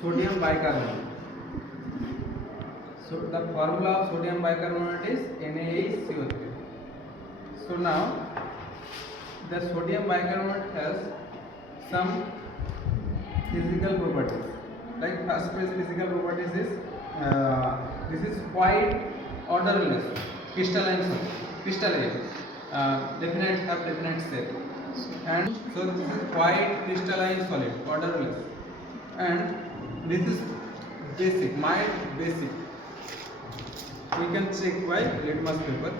sodium bicarbonate. So the formula of sodium bicarbonate is NaHCO3. So now the sodium bicarbonate has some physical properties. Like first physical properties is this is white, odorless, crystalline, definite shape, and so this is white crystalline solid, odorless, and this is basic, mild basic. We can check by litmus paper.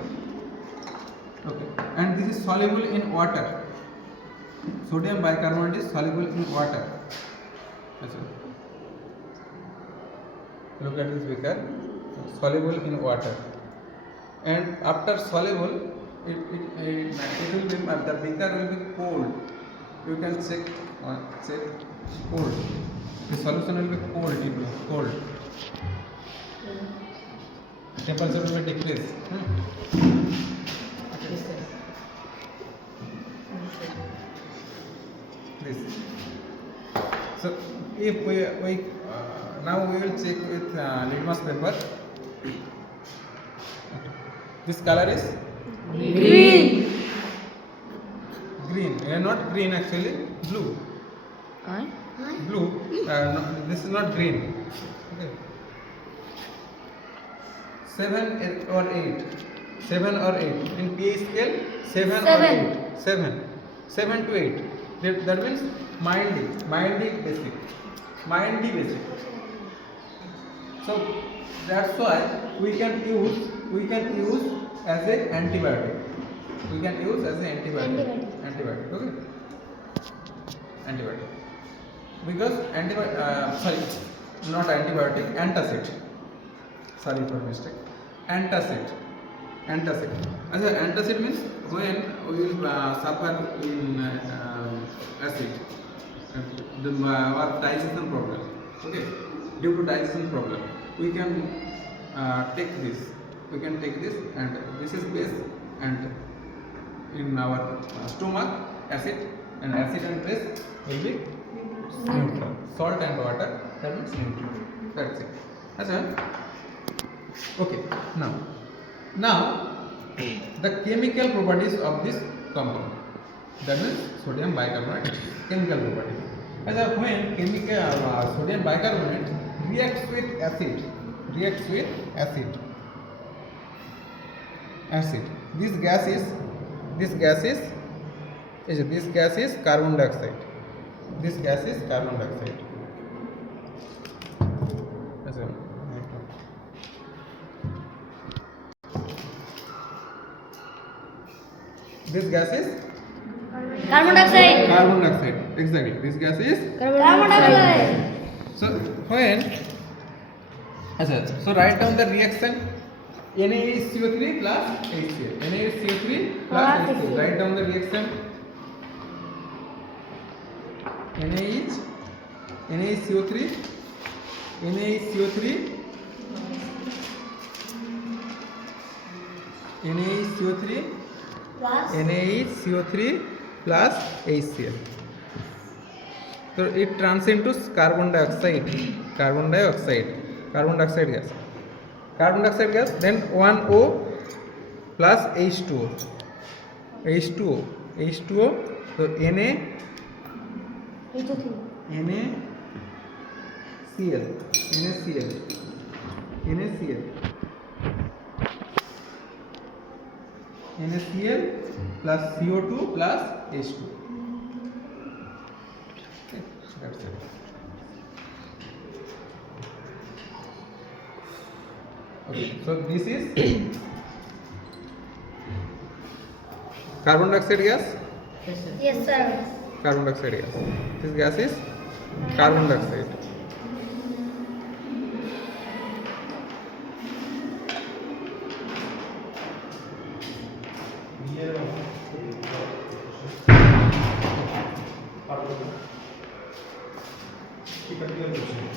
Okay, and this is soluble in water. Sodium bicarbonate is soluble in water. Look at this beaker, soluble in water, and after soluble, it will be the beaker will be cold. You can check cold. The solution will be cold. Temperature will be decrease. This. So if we now we will check with litmus paper. This color is Green. Not green actually, blue. Blue. No, this is not green. Okay. 7 or 8. 7 or 8 in pH scale. 7 or 8. 7 to 8. That means mildly basic. So that's why we can use as a antibiotic. Antibiotic. Okay. Antibiotic. Because not antibiotic. Antacid. Sorry for mistake. Antacid. Antacid means when we will suffer in acid, or digestion problem. Okay, due to digestion problem, we can take this. And this is base, and in our stomach, acid and base will be neutral. Salt and water, that means neutral. That's it. Okay. Now the chemical properties of this compound, that means sodium bicarbonate, chemical properties. When sodium bicarbonate reacts with acid, this gas is carbon dioxide. This gas is Carbon dioxide. Exactly. This gas is Carbon dioxide. So write down the reaction. NaHCO3 plus HCl. Write down the reaction. NaHCO3 plus HCl. So it turns into carbon dioxide gas. Then 1O plus H2O. So NaCl plus CO2 plus H2. Okay, that's it. Okay, so this is carbon dioxide gas. Yes, sir. This gas is carbon dioxide.